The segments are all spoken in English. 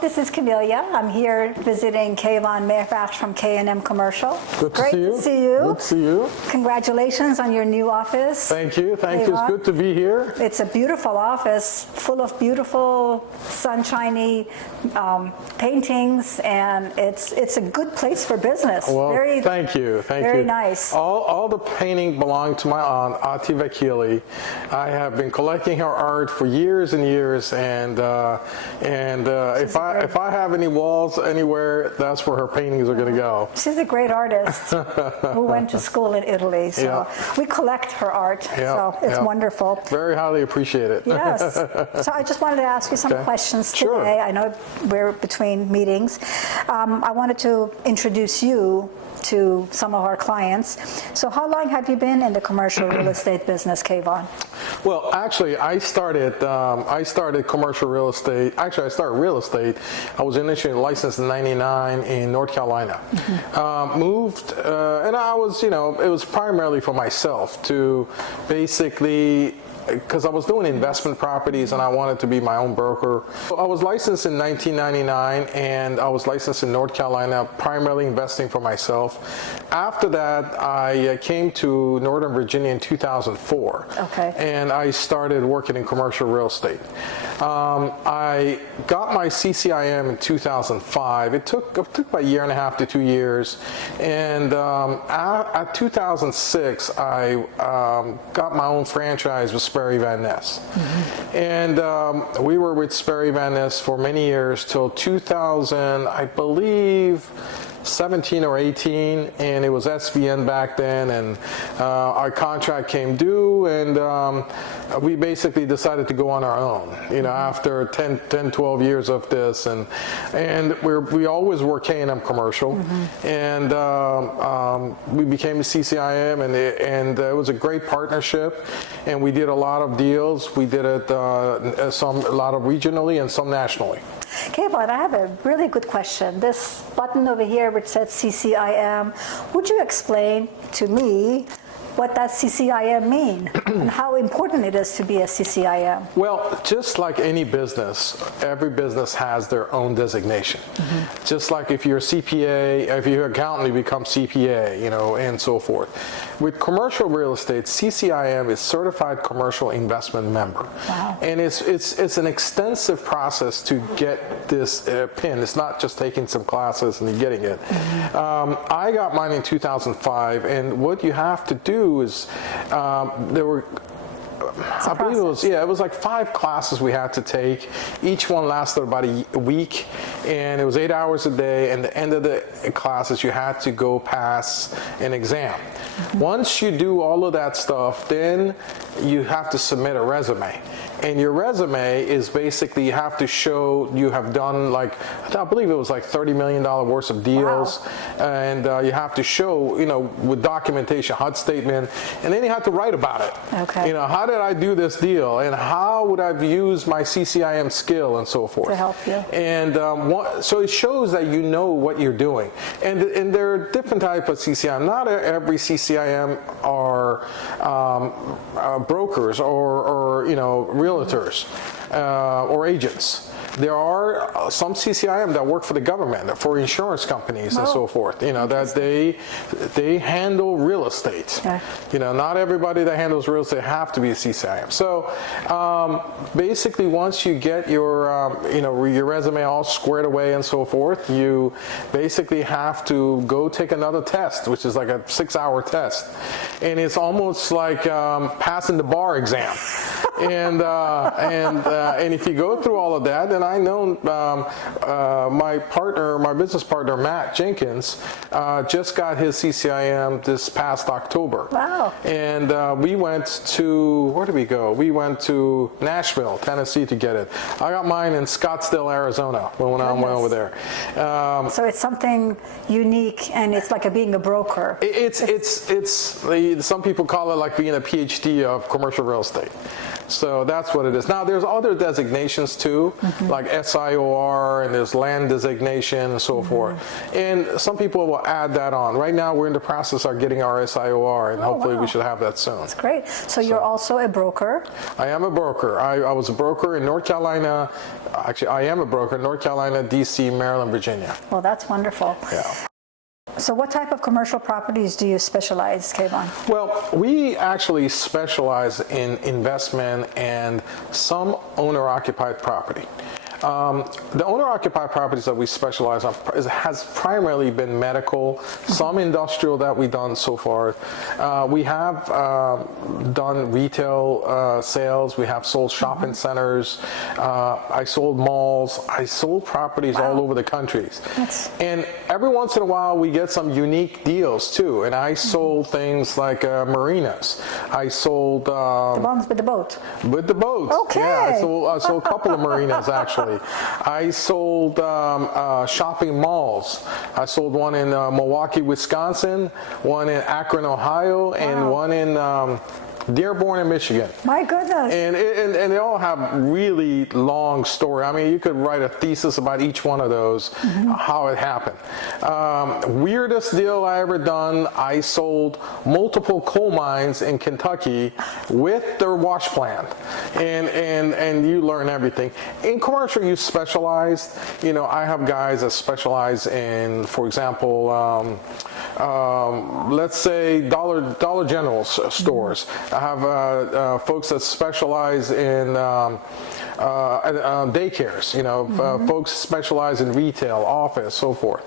this is Camelia. I'm here visiting Kayvan Mehrbakhsh from K&M Commercial. Good to Great see you. to see you. Good to see you. Congratulations on your new office. Thank you. Thank you. It's good to be here. It's a beautiful office full of beautiful, sunshiny paintings, and it's a good place for business. Well, thank you. Thank you. Very nice. All the painting belong to my aunt, Ati Vakili. I have been collecting her art for years and years, and if I have any walls anywhere, that's where her paintings are going to go. She's a great artist who went to school in Italy, so we collect her art, so it's wonderful. Very highly appreciate it. Yes. So I just wanted to ask you some questions today. Sure. I know we're between meetings. I wanted to introduce you to some of our clients. So how long have you been in the commercial real estate business, Kayvan? Well, actually, I started commercial real estate. Actually, I started real estate. I was initially licensed in '99 in North Carolina. Moved, and I was, it was primarily for myself to basically, because I was doing investment properties and I wanted to be my own broker. I was licensed in 1999 and I was licensed in North Carolina, primarily investing for myself. After that, I came to Northern Virginia in 2004. Okay. And I started working in commercial real estate. I got my CCIM in 2005. It took about a year and a half to 2 years. And at 2006, I got my own franchise with Sperry Van Ness. And we were with Sperry Van Ness for many years till 2000, I believe, 17 or 18, and it was SVN back then, and our contract came due, and we basically decided to go on our own, after 10, 12 years of this, and we always were K&M Commercial, and we became a CCIM, and it was a great partnership, and we did a lot of deals. We did it a lot of regionally and some nationally. Kayvan, I have a really good question. This button over here which says CCIM, would you explain to me what that CCIM mean and how important it is to be a CCIM? Well, just like any business, every business has their own designation. Just like if you're a CPA, if you're an accountant, you become CPA, and so forth. With commercial real estate, CCIM is Certified Commercial Investment Member. Wow. And it's an extensive process to get this PIN. It's not just taking some classes and getting it. I got mine in 2005, and what you have to do is there were, I believe it was like 5 classes we had to take. Each one lasted about a week, and it was 8 hours a day, and at the end of the classes you had to go pass an exam. Once you do all of that stuff, then you have to submit a resume. And your resume is basically, you have to show you have done, like, I believe it was like $30 million worth of deals. Wow. And you have to show, with documentation, HUD statement, and then you have to write about it. Okay. How did I do this deal, and how would I use my CCIM skill and so forth. To help you. And so it shows that you know what you're doing. And there are different types of CCIM. Not every CCIM are brokers or realtors or agents. There are some CCIM that work for the government, for insurance companies and so forth, that they handle real estate. Okay. Not everybody that handles real estate have to be a CCIM. So basically, once you get your your resume all squared away and so forth, you basically have to go take another test, which is like a 6-hour test, and it's almost like passing the bar exam. And if you go through all of that, then I know my business partner, Matt Jenkins, just got his CCIM this past October. Wow. And we went to, where did we go? We went to Nashville, Tennessee to get it. I got mine in Scottsdale, Arizona when I went over there. So it's something unique, and it's like being a broker. Some people call it like being a PhD of commercial real estate. So that's what it is. Now, there's other designations too, like SIOR, and there's land designation and so forth. And some people will add that on. Right now, we're in the process of getting our SIOR, and hopefully we should have that soon. That's great. So you're also a broker? I am a broker. I was a broker in North Carolina. Actually, I am a broker in North Carolina, DC, Maryland, Virginia. Well, that's wonderful. Yeah. So what type of commercial properties do you specialize, Kayvan? Well, we actually specialize in investment and some owner-occupied property. The owner-occupied properties that we specialize on has primarily been medical, some industrial that we've done so far. We have done retail sales. We have sold shopping centers. I sold malls. I sold properties all over the country. And every once in a while, we get some unique deals too. And I sold things like marinas. I sold the ones with the boat. With the boats. Okay. Yeah, I sold a couple of marinas actually. I sold shopping malls. I sold one in Milwaukee, Wisconsin, one in Akron, Ohio, and one in Dearborn in Michigan. My goodness. And they all have really long story. I mean, you could write a thesis about each one of those, how it happened. Weirdest deal I ever done, I sold multiple coal mines in Kentucky with their wash plant. And you learn everything. In commercial, you specialize. You know, I have guys that specialize in, for example, let's say Dollar General stores. I have folks that specialize in daycares, you know, folks specialize in retail, office, so forth.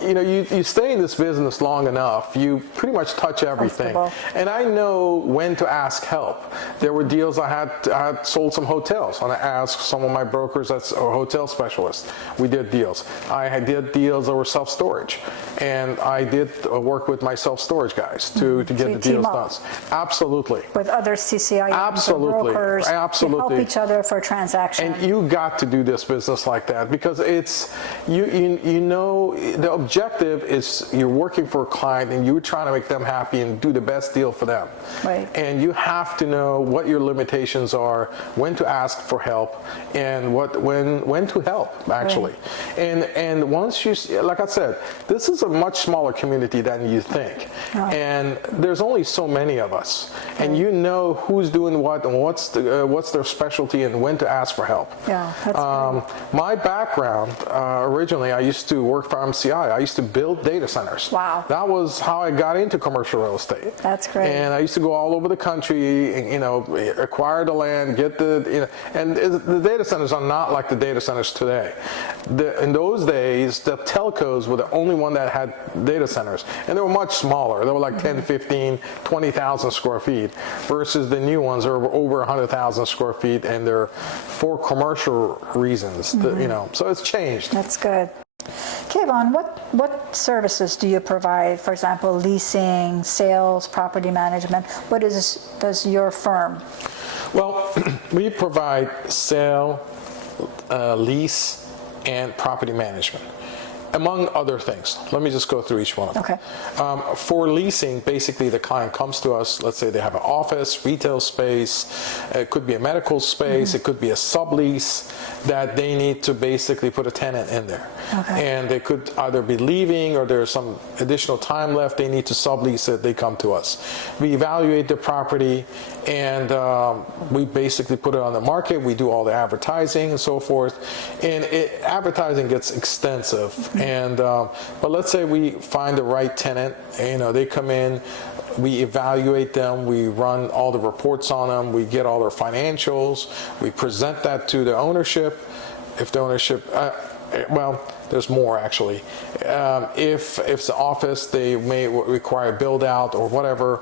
You know, you stay in this business long enough, you pretty much touch everything. And I know when to ask help. There were deals I had sold some hotels, and I asked some of my brokers that's a hotel specialist. We did deals. I did deals that were self-storage, and I did work with my self-storage guys to get the deals done. Absolutely. With other CCIMs or brokers. Absolutely. To help each other for a transaction. And you got to do this business like that because it's, you know, the objective is you're working for a client and you're trying to make them happy and do the best deal for them. Right. And you have to know what your limitations are, when to ask for help, and when to help, actually. Right. And once you, like I said, this is a much smaller community than you think. And there's only so many of us. And you know who's doing what and what's their specialty and when to ask for help. Yeah, that's my background, originally, I used to work for MCI. I used to build data centers. Wow. That was how I got into commercial real estate. That's great. And I used to go all over the country, and, you know, acquire the land, get the, you know, and the data centers are not like the data centers today. In those days, the telcos were the only one that had data centers, and they were much smaller. They were like 10, 15, 20,000 square feet, versus the new ones are over 100,000 square feet, and they're for commercial reasons. You know, so it's changed. That's good. Kayvan, what services do you provide? For example, leasing, sales, property management. What does your firm? Well, we provide sale, lease, and property management, among other things. Let me just go through each one of them. Okay. For leasing, basically the client comes to us, let's say they have an office, retail space, it could be a medical space, it could be a sublease that they need to basically put a tenant in there. Okay. And they could either be leaving or there's some additional time left, they need to sublease it, they come to us. We evaluate the property and we basically put it on the market, we do all the advertising and so forth. And advertising gets extensive. And but let's say we find the right tenant, you know, they come in, we evaluate them, we run all the reports on them, we get all their financials, we present that to the ownership. If the ownership, well, there's more actually. If it's the office, they may require build out or whatever.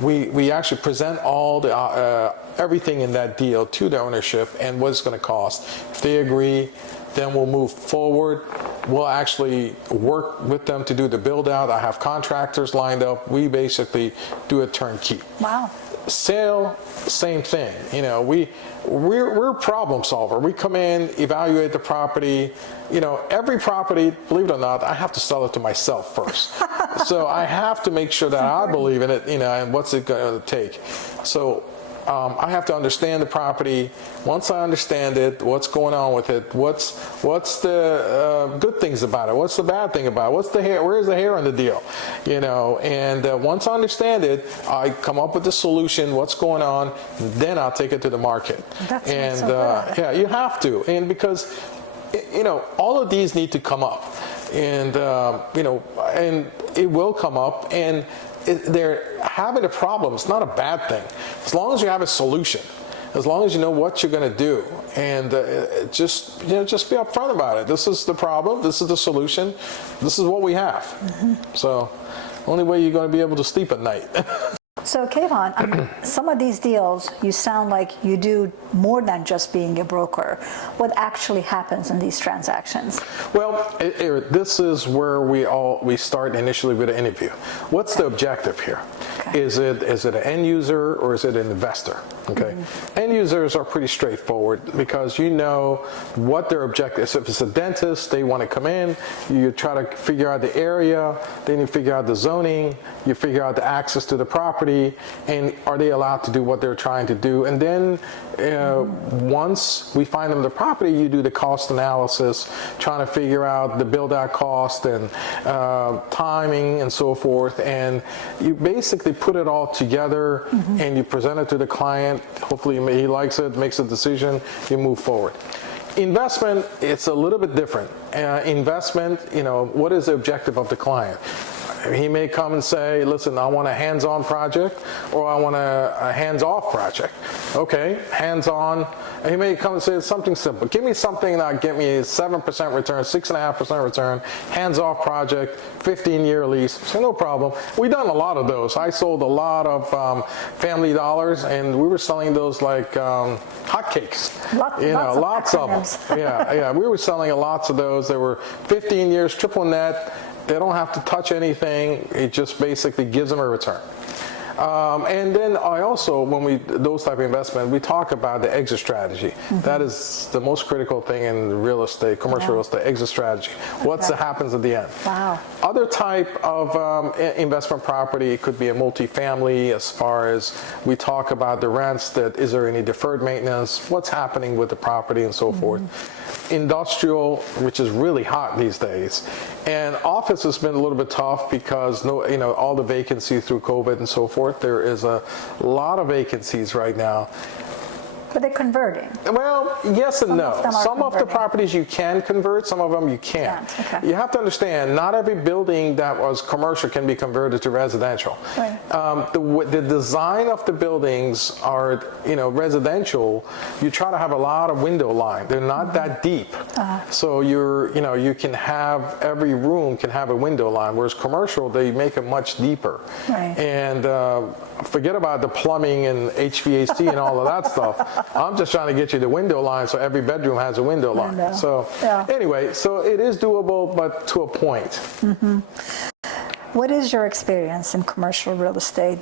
We actually present all the everything in that deal to the ownership and what it's going to cost. If they agree, then we'll move forward. We'll actually work with them to do the build out. I have contractors lined up. We basically do a turnkey. Wow. Sale, same thing. You know, we're a problem solver. We come in, evaluate the property. You know, every property, believe it or not, I have to sell it to myself first. So I have to make sure that I believe in it, you know, and what's it going to take. So I have to understand the property. Once I understand it, what's going on with it, what's the good things about it, what's the bad thing about it, what's the hair, where's the hair on the deal, and once I understand it, I come up with the solution, what's going on, then I'll take it to the market. That's and so good. yeah, you have to, and because all of these need to come up, and and it will come up, and they're having a problem. It's not a bad thing, as long as you have a solution, as long as you know what you're going to do, and just be upfront about it. This is the problem. This is the solution. This is what we have. So, only way you're going to be able to sleep at night. So Kayvan, some of these deals, you sound like you do more than just being a broker. What actually happens in these transactions? Well, this is where we start initially with an interview. What's the objective here? Okay. Is it an end user or is it an investor? Okay. End users are pretty straightforward because you know what their objective is. If it's a dentist, they want to come in, you try to figure out the area, then you figure out the zoning, you figure out the access to the property, and are they allowed to do what they're trying to do? And then once we find them the property, you do the cost analysis, trying to figure out the build-out cost and timing and so forth, and you basically put it all together and you present it to the client. Hopefully he likes it, makes a decision, you move forward. Investment, it's a little bit different. Investment, what is the objective of the client? He may come and say, listen, I want a hands-on project or I want a hands-off project. Okay, hands-on. He may come and say it's something simple. Give me something that get me a 7% return, 6.5% return, hands-off project, 15-year lease. So no problem. We've done a lot of those. I sold a lot of Family Dollars, and we were selling those like hotcakes. Lots of them. Yeah. We were selling lots of those. There were 15 years, triple net. They don't have to touch anything. It just basically gives them a return. And then I also, those type of investment, we talk about the exit strategy. That is the most critical thing in real estate, commercial real estate, exit strategy. What happens at the end? Wow. Other type of investment property, it could be a multifamily, as far as we talk about the rents, is there any deferred maintenance, what's happening with the property and so forth. Industrial, which is really hot these days. And office has been a little bit tough because all the vacancy through COVID and so forth. There is a lot of vacancies right now. But they're converting. Well, yes and no. Some of the properties you can convert, some of them you can't. Okay. You have to understand, not every building that was commercial can be converted to residential. Right. The design of the buildings are, residential. You try to have a lot of window line. They're not that deep. So you can have, every room can have a window line, whereas commercial, they make it much deeper. Right. And forget about the plumbing and HVAC and all of that stuff. I'm just trying to get you the window line so every bedroom has a window line. So anyway, so it is doable, but to a point. What is your experience in commercial real estate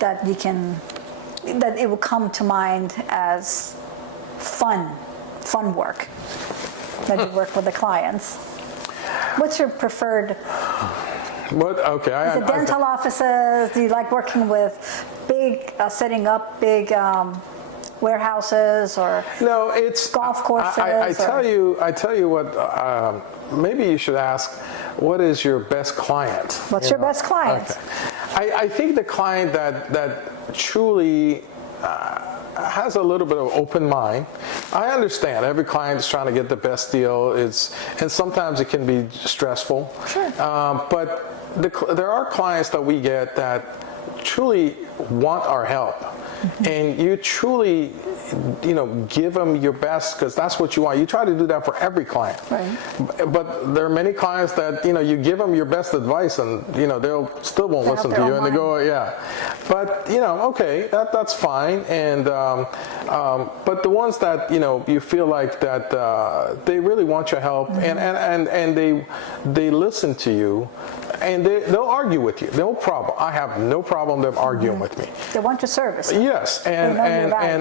that it will come to mind as fun work that you work with the clients? What's your preferred? Okay. Is it dental offices? Do you like working with setting up big warehouses or golf courses? I tell you what. Maybe you should ask, what is your best client? What's your best client? Okay. I think the client that truly has a little bit of open mind. I understand every client is trying to get the best deal. And sometimes it can be stressful. Sure. But there are clients that we get that truly want our help. And you truly, give them your best because that's what you want. You try to do that for every client. Right. But there are many clients that, you give them your best advice and, they'll still won't listen to you and they go, But, okay, that's fine. And, but the ones that, you feel like that they really want your help and they listen to you and they'll argue with you. No problem. I have no problem them arguing with me. They want your service. Yes, and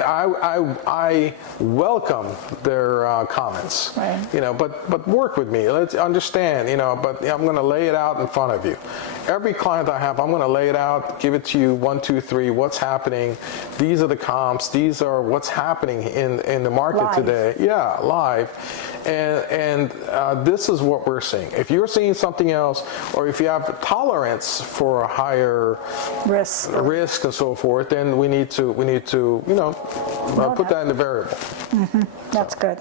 I welcome their comments. Right. You know, but work with me. Let's understand. You know, but I'm going to lay it out in front of you. Every client I have, I'm going to lay it out, give it to you 1, 2, 3. What's happening? These are the comps. These are what's happening in the market Live. today. Yeah, live. And this is what we're seeing. If you're seeing something else, or if you have tolerance for a higher risk and so forth, then we need to you know put that in the variable. That's good.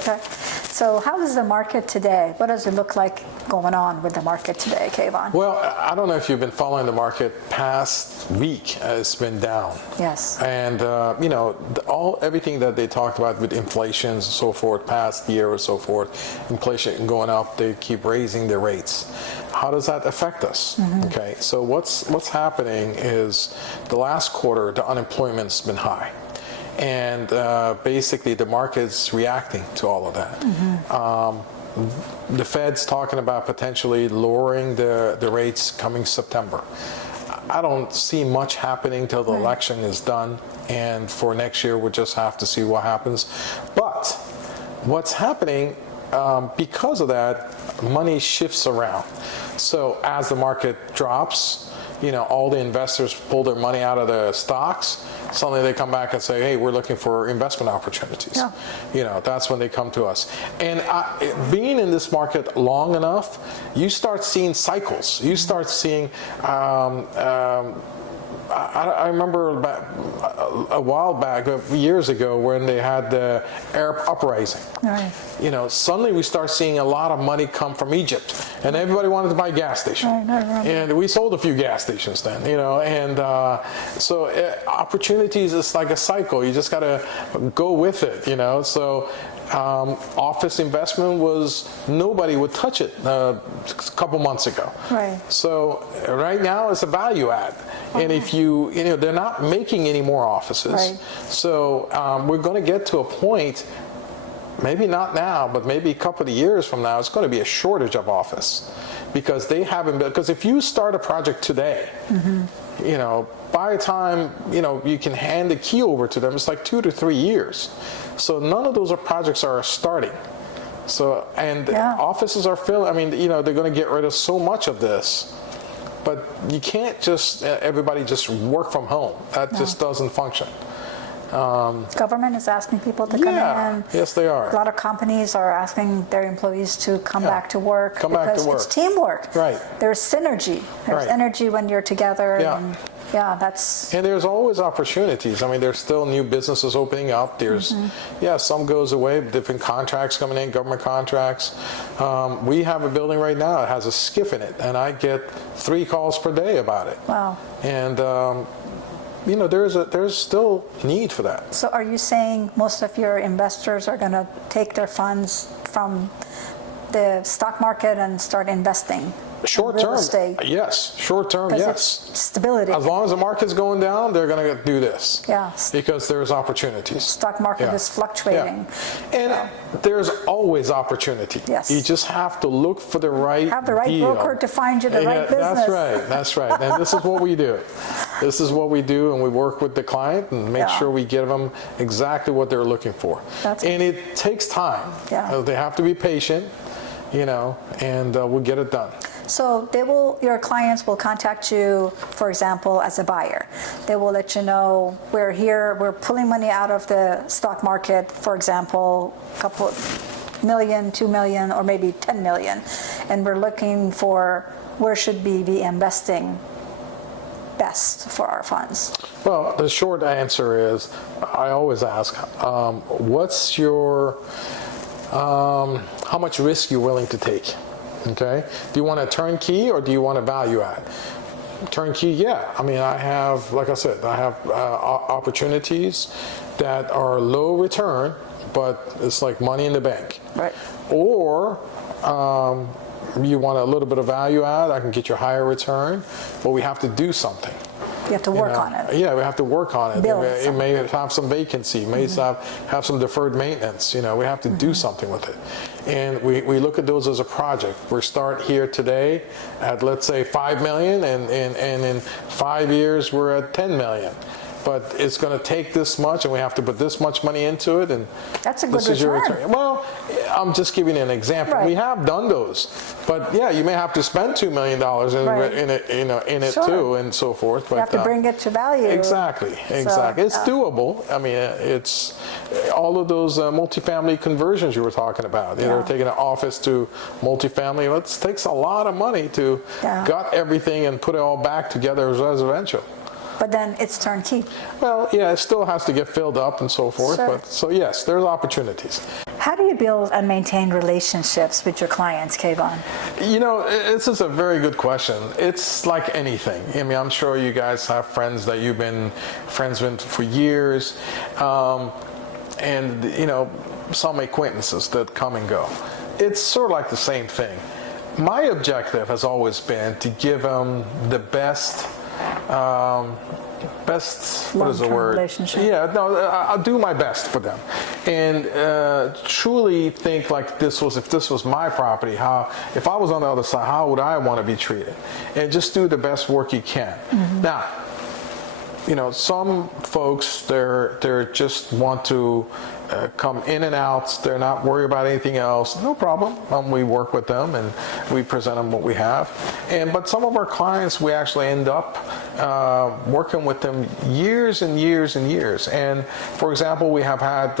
Okay. So how is the market today? What does it look like going on with the market today, Kayvan? Well, I don't know if you've been following the market past week. It's been down. Yes. And you know, everything that they talked about with inflation and so forth, past year or so forth, inflation going up, they keep raising their rates. How does that affect us? Okay. So what's happening is the last quarter, the unemployment's been high. And basically the market's reacting to all of that. The Fed's talking about potentially lowering the rates coming September. I don't see much happening till the election is done, and for next year we'll just have to see what happens. But what's happening, because of that, money shifts around. So as the market drops, you know, all the investors pull their money out of the stocks. Suddenly they come back and say, hey, we're looking for investment opportunities. Yeah. You know, that's when they come to us. And being in this market long enough, you start seeing cycles. You start seeing, I remember about a while back, years ago, when they had the Arab uprising. Right. You know, suddenly we start seeing a lot of money come from Egypt, and everybody wanted to buy a gas station. Right. And we sold a few gas stations then, you know, and so opportunities is like a cycle. You just got to go with it, you know. So office investment was, nobody would touch it a couple months ago. Right. So right now it's a value add. And if you know, they're not making any more offices. Right. So we're going to get to a point, maybe not now, but maybe a couple of years from now, it's going to be a shortage of office, because they haven't been, because if you start a project today, you know, by the time, you know, you can hand the key over to them, it's like 2 to 3 years. So none of those projects are starting. So, and offices are filling, I mean, you know, they're going to get rid of so much of this. But you can't just, everybody just work from home. That just doesn't function. Government is asking people to come in. Yes, they are. A lot of companies are asking their employees to come back to work. Because it's teamwork. Right. There's synergy. There's energy when you're together. Yeah. And that's... And there's always opportunities. I mean, there's still new businesses opening up. There's, some goes away, different contracts coming in, government contracts. We have a building right now that has a skiff in it, and I get 3 calls per day about it. Wow. And, you know, there's still need for that. So are you saying most of your investors are going to take their funds from the stock market and start investing? Short term, yes. Short term, yes. Stability. As long as the market's going down, they're going to do this. Yes. Because there's opportunities. Stock market is fluctuating. And there's always opportunity. Yes. You just have to look for the right Have the right deal. broker to find you the right business. That's right. That's right. And this is what we do. This is what we do, and we work with the client and make sure we give them exactly what they're looking for. And it takes time. Yeah. They have to be patient, you know, and we'll get it done. So your clients will contact you, for example, as a buyer. They will let you know, we're here, we're pulling money out of the stock market, for example, a couple million, 2 million, or maybe 10 million, and we're looking for where should we be investing best for our funds. Well, the short answer is, I always ask, what's your, how much risk you're willing to take? Okay. Do you want a turnkey or do you want a value add? Turnkey, yeah. I mean, I have, like I said, I have opportunities that are low return, but it's like money in the bank. Right. Or you want a little bit of value add, I can get you a higher return, but we have to do something. You have to work on it. Yeah, we have to work on it. Build It may have some vacancy, may have some deferred maintenance. We have to do something with it. And we look at those as a project. We start here today at, let's say, 5 million, and in 5 years we're at 10 million. But it's going to take this much, and we have to put this much money into it, and that's a good this is your return. Well, I'm just giving you an example. Right. We have done those, but yeah, you may have to spend $2 million in it, in it too, and so forth. But you have to bring it to value. Exactly. It's doable. I mean, it's all of those multifamily conversions you were talking about. Taking an office to multifamily. It takes a lot of money to gut everything and put it all back together as residential. But then it's turnkey. Well, yeah, it still has to get filled up and so forth. Sure. But so yes, there's opportunities. How do you build and maintain relationships with your clients, Kayvan? This is a very good question. It's like anything. I mean, I'm sure you guys have friends that you've been friends with for years, and some acquaintances that come and go. It's sort of like the same thing. My objective has always been to give them the best what is the word? Relationship. Yeah, no, I'll do my best for them, and truly think like if this was my property, if I was on the other side, how would I want to be treated? And just do the best work you can. Now, some folks they just want to come in and out. They're not worried about anything else. No problem. We work with them and we present them what we have. But some of our clients, we actually end up working with them years and years and years. And for example, we have had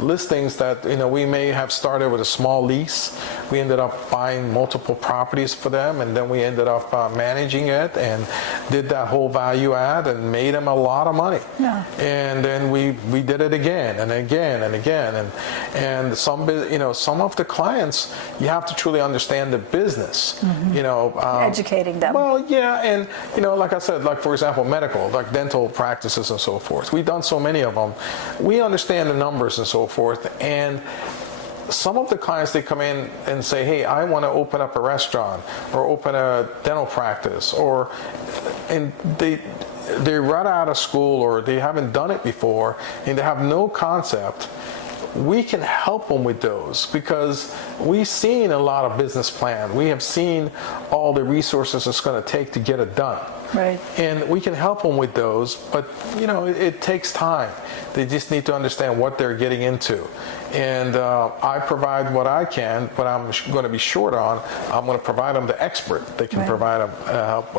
listings that we may have started with a small lease. We ended up buying multiple properties for them, and then we ended up managing it and did that whole value add and made them a lot of money. Yeah. And then we did it again and again and again. And some of the clients, you have to truly understand the business. Educating them. Well, yeah, and like I said, like for example, medical, like dental practices and so forth. We've done so many of them. We understand the numbers and so forth. And some of the clients, they come in and say, hey, I want to open up a restaurant or open a dental practice, and they're right out of school or they haven't done it before and they have no concept. We can help them with those because we've seen a lot of business plan. We have seen all the resources it's going to take to get it done. Right. And we can help them with those, but it takes time. They just need to understand what they're getting into. And I provide what I can, but I'm going to be short on. I'm going to provide them the expert. They can provide them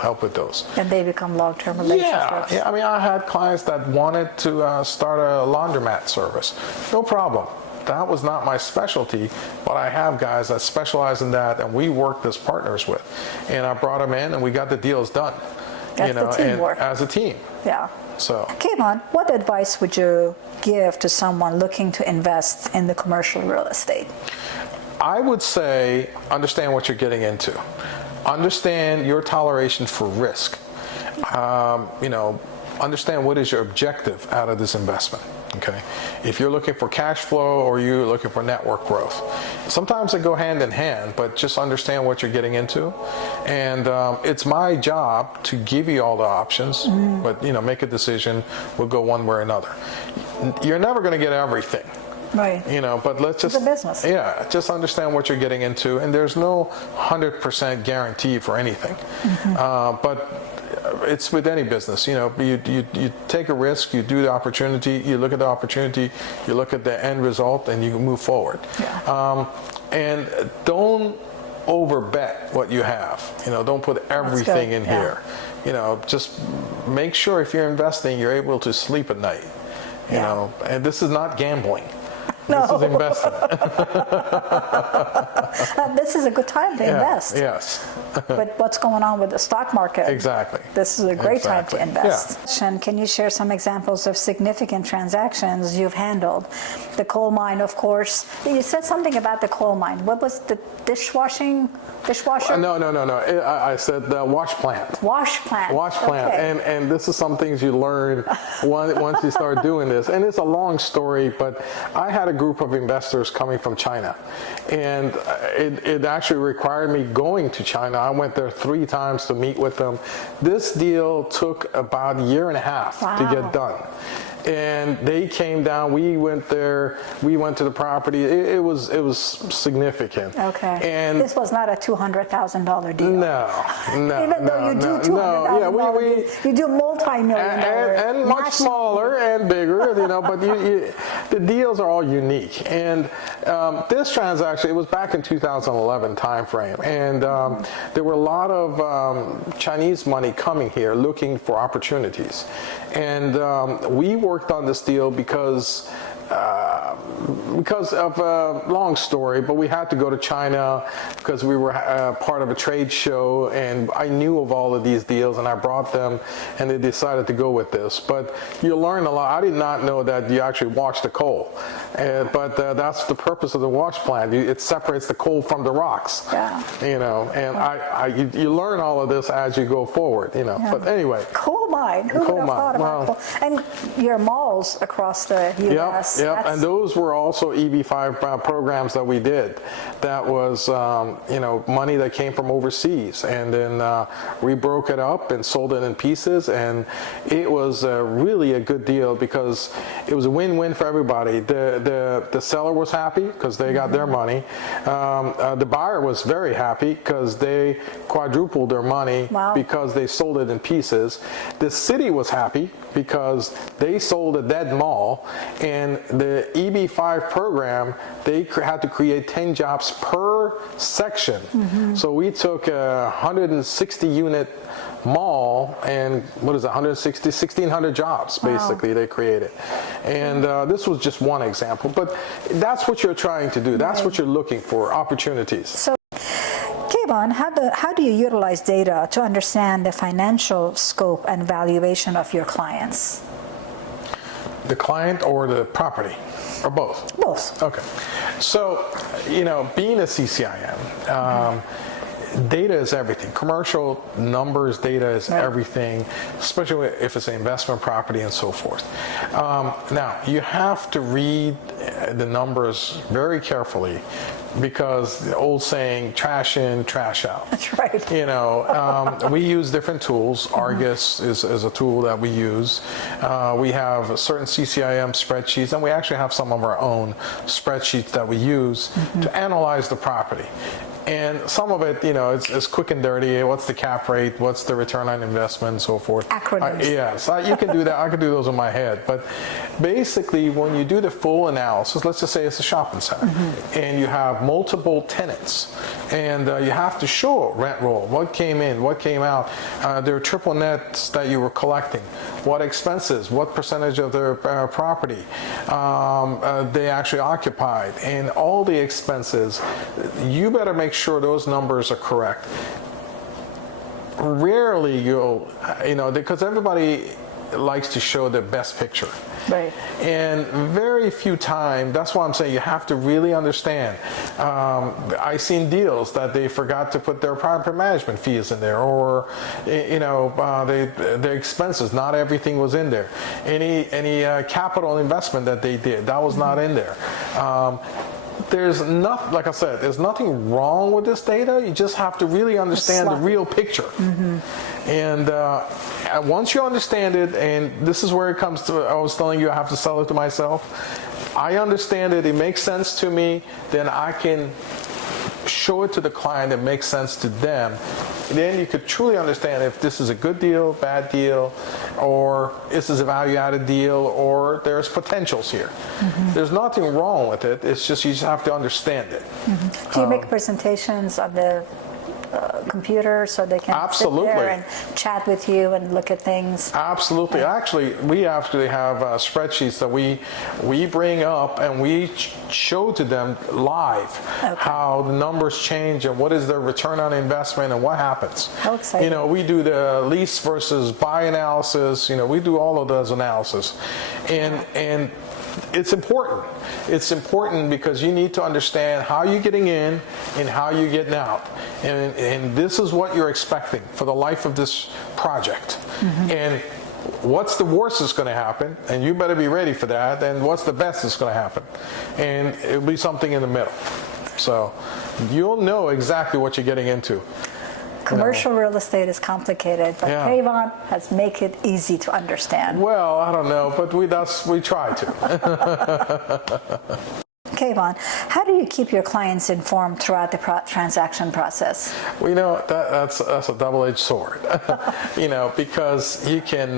help with those. And they become long-term relationships. Yeah. I mean, I had clients that wanted to start a laundromat service. No problem. That was not my specialty, but I have guys that specialize in that, and we worked as partners with. And I brought them in, and we got the deals done. That's the teamwork. As a team. Yeah. So. Kayvan, what advice would you give to someone looking to invest in the commercial real estate? I would say understand what you're getting into. Understand your toleration for risk. Understand what is your objective out of this investment. Okay, if you're looking for cash flow or you're looking for network growth, sometimes they go hand in hand, but just understand what you're getting into. And it's my job to give you all the options, but make a decision. We'll go one way or another. You're never going to get everything. Right. But let's just, it's a business. Yeah, just understand what you're getting into, and there's no 100% guarantee for anything. But it's with any business. You take a risk, you do the opportunity, you look at the opportunity, you look at the end result, and you move forward. Yeah. And don't overbet what you have. Don't put everything in here. Just make sure if you're investing, you're able to sleep at night. And this is not gambling. No. This is investing. This is a good time to invest. Yes. But what's going on with the stock market? Exactly. This is a great time to invest. Yeah. Can you share some examples of significant transactions you've handled? The coal mine, of course. You said something about the coal mine. What was the dishwasher? No. I said the wash plant. Wash plant. Wash plant. Okay. And this is some things you learn once you start doing this. And it's a long story, but I had a a group of investors coming from China, and it actually required me going to China. I went there 3 times to meet with them. This deal took about a year and a half to get done. And they came down. We went there. We went to the property. It was significant. Okay. And this was not a $200,000 deal. No. Even though you do $200,000, you do multi-million dollars. And much smaller and bigger, but the deals are all unique. And this transaction, it was back in 2011 timeframe, and there were a lot of Chinese money coming here looking for opportunities, and we worked on this deal because of a long story, but we had to go to China because we were part of a trade show, and I knew of all of these deals, and I brought them, and they decided to go with this. But you learn a lot. I did not know that you actually wash the coal, but that's the purpose of the wash plant. It separates the coal from the rocks. Yeah. And you learn all of this as you go forward. Yeah. But anyway. Coal mine. Who would have thought about coal? And your malls across the U.S. Yep. And those were also EB-5 programs that we did. That was, money that came from overseas, and then we broke it up and sold it in pieces, and it was really a good deal because it was a win-win for everybody. The seller was happy because they got their money. The buyer was very happy because they quadrupled their money because they sold it in pieces. The city was happy because they sold a dead mall, and the EB-5 program, they had to create 10 jobs per section. So we took a 160 unit mall, and 1,600 jobs basically they created. And this was just one example, but that's what you're trying to do. That's what you're looking for, opportunities. So Kayvan, how do you utilize data to understand the financial scope and valuation of your clients? The client or the property? Or both? Both. Okay. So, being a CCIM, data is everything. Commercial numbers, data is everything, especially if it's an investment property and so forth. Now, you have to read the numbers very carefully, because the old saying, trash in, trash out. That's right. We use different tools. Argus is a tool that we use. We have certain CCIM spreadsheets, and we actually have some of our own spreadsheets that we use to analyze the property. And some of it, it's quick and dirty. What's the cap rate? What's the return on investment and so forth? Acronyms. Yes, you can do that. I can do those in my head. But basically, when you do the full analysis, let's just say it's a shopping center, and you have multiple tenants, and you have to show a rent roll, what came in, what came out, their triple nets that you were collecting, what expenses, what percentage of their property they actually occupied, and all the expenses. You better make sure those numbers are correct. Rarely because everybody likes to show the best picture. Right. And very few times, that's why I'm saying you have to really understand. I've seen deals that they forgot to put their property management fees in there, or their expenses, not everything was in there. Any capital investment that they did, that was not in there. There's not, like I said, there's nothing wrong with this data. You just have to really understand the real picture. And once you understand it, and this is where it comes to, I was telling you I have to sell it to myself. I understand it, it makes sense to me, then I can show it to the client, it makes sense to them. Then you could truly understand if this is a good deal, bad deal, or this is a value-added deal, or there's potentials here. There's nothing wrong with it. It's just you just have to understand it. Do you make presentations on the computer so they can sit there and chat with you and look at things? Absolutely. Actually, we actually have spreadsheets that we bring up, and we show to them live how the numbers change and what is their return on investment and what happens. How exciting. We do the lease versus buy analysis. We do all of those analysis, and it's important. It's important because you need to understand how you're getting in and how you're getting out. And this is what you're expecting for the life of this project. And what's the worst that's going to happen, and you better be ready for that, and what's the best that's going to happen, and it'll be something in the middle. So you'll know exactly what you're getting into. Commercial real estate is complicated, but Kayvan has make it easy to understand. Well, I don't know, but we try to. Kayvan, how do you keep your clients informed throughout the transaction process? Well, that's a double-edged sword. Because you can.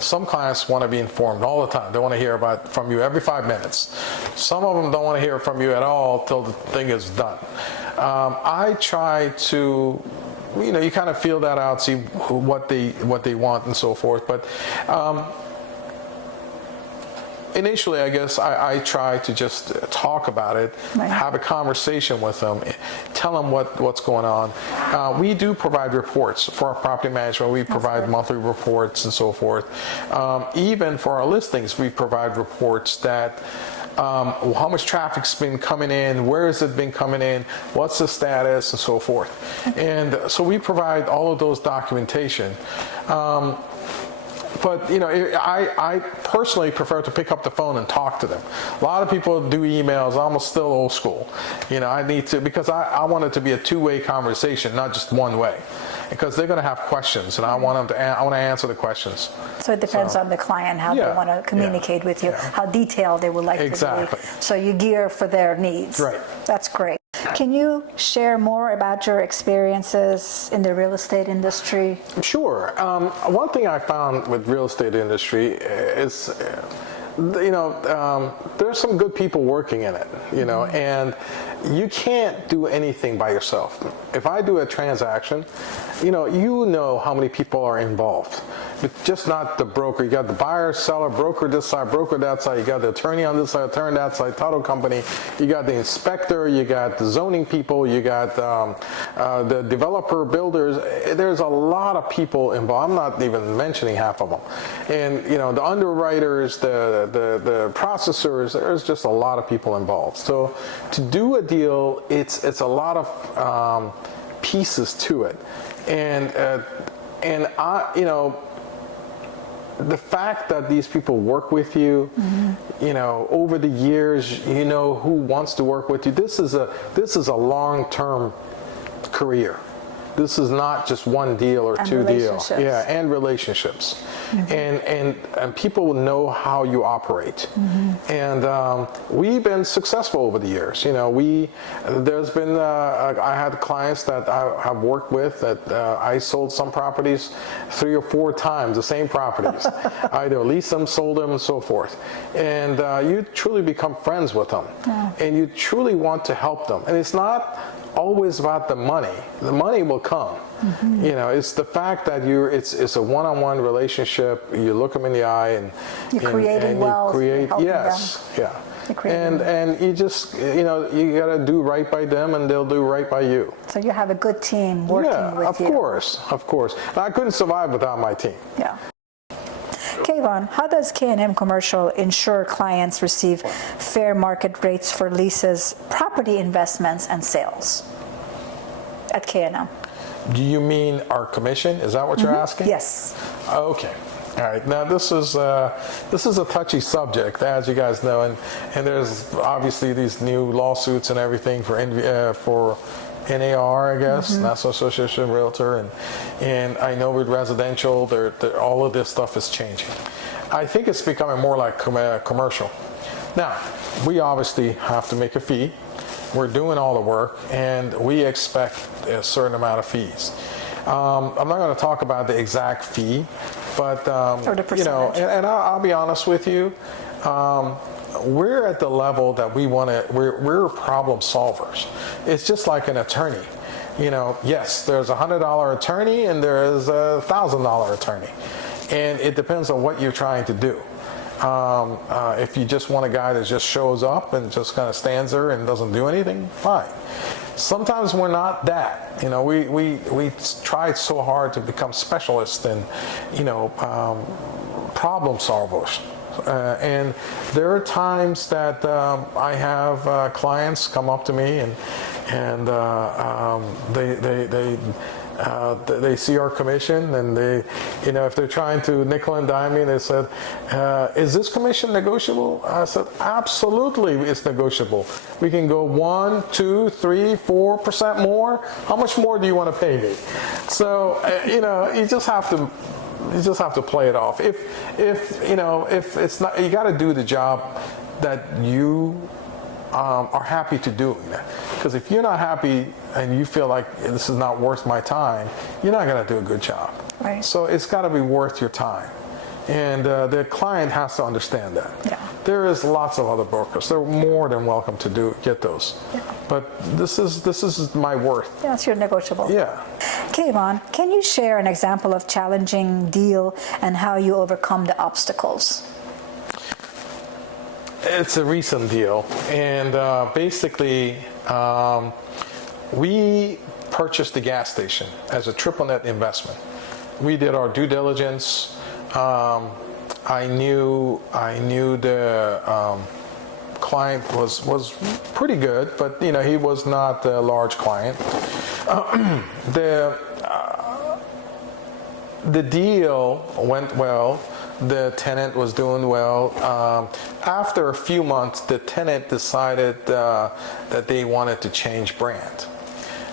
Some clients want to be informed all the time. They want to hear from you every 5 minutes. Some of them don't want to hear from you at all till the thing is done. I try to. You kind of feel that out, see what they want and so forth. But initially, I guess I try to just talk about it, have a conversation with them, tell them what's going on. We do provide reports for our property management. We provide monthly reports and so forth. Even for our listings, we provide reports that how much traffic's been coming in, where has it been coming in, what's the status, and so forth. And so we provide all of those documentation. But I personally prefer to pick up the phone and talk to them. A lot of people do emails. I'm still old school. I need to, because I want it to be a two-way conversation, not just one way, because they're going to have questions, and I want to answer the questions. So it depends on the client how they want to communicate with you, how detailed they would like to be. So you gear for their needs. Right. That's great. Can you share more about your experiences in the real estate industry? Sure. One thing I found with real estate industry is, there's some good people working in it, and you can't do anything by yourself. If I do a transaction, you know how many people are involved. But just not the broker. You got the buyer, seller, broker this side, broker that side. You got the attorney on this side, attorney that side, title company. You got the inspector. You got the zoning people. You got the developer, builders. There's a lot of people involved. I'm not even mentioning half of them. And the underwriters, the processors. There's just a lot of people involved. So to do a deal, it's a lot of pieces to it, and the fact that these people work with you, over the years, who wants to work with you. This is a long-term career. This is not just one deal or two deals. Yeah, and relationships. And people will know how you operate. And we've been successful over the years. There's been, I had clients that I have worked with that I sold some properties 3 or 4 times, the same properties. Either leased them, sold them, and so forth. And you truly become friends with them. And you truly want to help them. And it's not always about the money. The money will come. It's the fact that it's a one-on-one relationship. You look them in the eye and you're creating wealth. And you just you got to do right by them, and they'll do right by you. So you have a good team working with you. Of course. I couldn't survive without my team. Yeah. Kayvan, how does K&M Commercial ensure clients receive fair market rates for leases, property investments, and sales at K&M? Do you mean our commission? Is that what you're asking? Yes. Okay. All right. Now this is a touchy subject, as you guys know, and there's obviously these new lawsuits and everything for NAR, I guess, National Association of Realtor, and I know with residential, all of this stuff is changing. I think it's becoming more like commercial. Now, we obviously have to make a fee. We're doing all the work, and we expect a certain amount of fees. I'm not going to talk about the exact fee, but or the percentage. And I'll be honest with you. We're at the level that we want to, we're problem solvers. It's just like an attorney. Yes, there's a $100 attorney and there's a $1,000 attorney. And it depends on what you're trying to do. If you just want a guy that just shows up and just kind of stands there and doesn't do anything, fine. Sometimes we're not that. We tried so hard to become specialists and, problem solvers. And there are times that I have clients come up to me and they they see our commission, and they, if they're trying to nickel and dime me, they said, is this commission negotiable? I said, absolutely, it's negotiable. We can go 1, 2, 3, 4% more. How much more do you want to pay me? So, you just have to play it off. If it's not, you got to do the job that you are happy to do. Because if you're not happy and you feel like this is not worth my time, you're not going to do a good job. Right. So it's got to be worth your time. And the client has to understand that. Yeah. There is lots of other brokers. They're more than welcome to get those. Yeah. But this is my worth. That's your negotiable. Yeah. Kayvan, can you share an example of challenging deal and how you overcome the obstacles? It's a recent deal, and basically we purchased the gas station as a triple net investment. We did our due diligence. I knew the client was pretty good, but he was not a large client. The deal went well. The tenant was doing well. After a few months, the tenant decided that they wanted to change brand.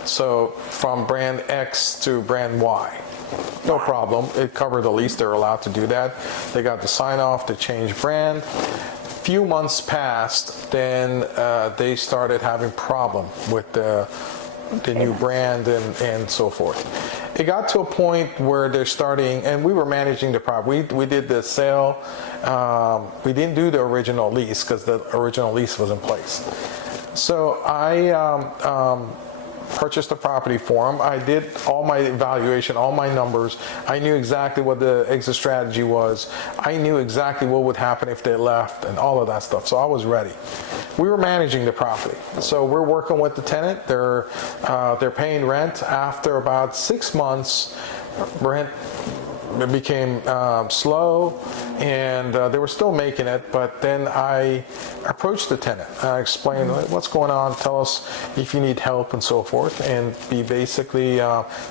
So from brand X to brand Y. No problem. It covered the lease. They're allowed to do that. They got the sign off to change brand. Few months passed, then they started having problem with the new brand and so forth. It got to a point where they're starting, and we were managing the property. We did the sale. We didn't do the original lease because the original lease was in place. So I purchased the property for them. I did all my evaluation, all my numbers. I knew exactly what the exit strategy was. I knew exactly what would happen if they left and all of that stuff. So I was ready. We were managing the property. So we're working with the tenant. They're paying rent. After about 6 months, rent became slow, and they were still making it, but then I approached the tenant. I explained what's going on, tell us if you need help and so forth, and we basically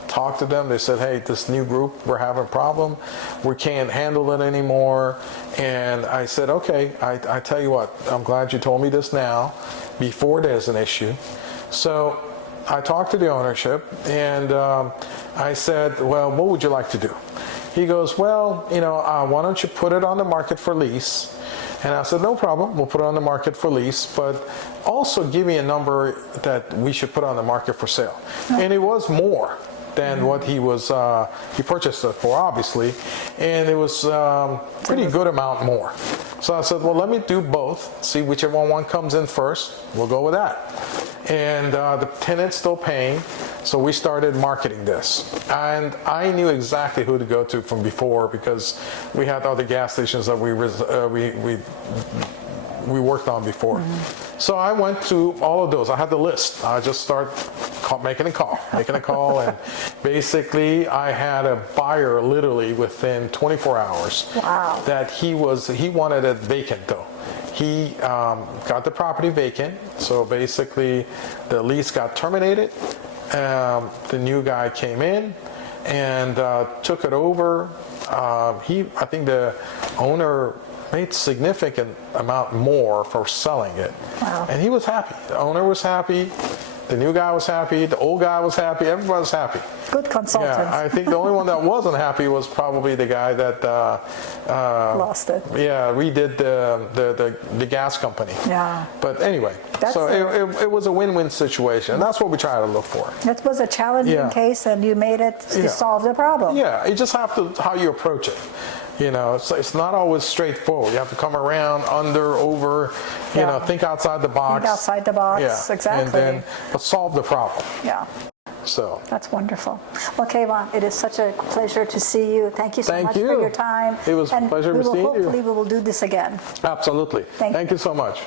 talked to them. They said, hey, this new group, we're having a problem. We can't handle it anymore. And I said, okay, I tell you what, I'm glad you told me this now, before there's an issue. So I talked to the ownership, and I said, well, what would you like to do? He goes, well, why don't you put it on the market for lease? And I said, no problem, we'll put it on the market for lease, but also give me a number that we should put on the market for sale. And it was more than what he purchased it for, obviously, and it was pretty good amount more. So I said, well, let me do both, see whichever one comes in first, we'll go with that. And the tenant's still paying, so we started marketing this. And I knew exactly who to go to from before, because we had other gas stations that we worked on before. Mm-hmm. So I went to all of those. I had the list. I just started making a call, and basically I had a buyer literally within 24 hours. Wow. That he wanted it vacant though. He got the property vacant, so basically the lease got terminated. The new guy came in and took it over. I think the owner made significant amount more for selling it. Wow. And he was happy. The owner was happy. The new guy was happy. The old guy was happy. Everybody was happy. Good consultant. Yeah, I think the only one that wasn't happy was probably the guy that lost it. Yeah, redid the gas company. Yeah. But anyway, it was a win-win situation. And that's what we try to look for. That was a challenging case, and you made it to solve the problem. Yeah, you just have to how you approach it. It's not always straightforward. You have to come around, under, over, think outside the box. Think outside the box, exactly. But solve the problem. Yeah. So. That's wonderful. Well, Kayvan, it is such a pleasure to see you. Thank you so much for your time. It was a pleasure to see you. Hopefully we will do this again. Absolutely. Thank you so much.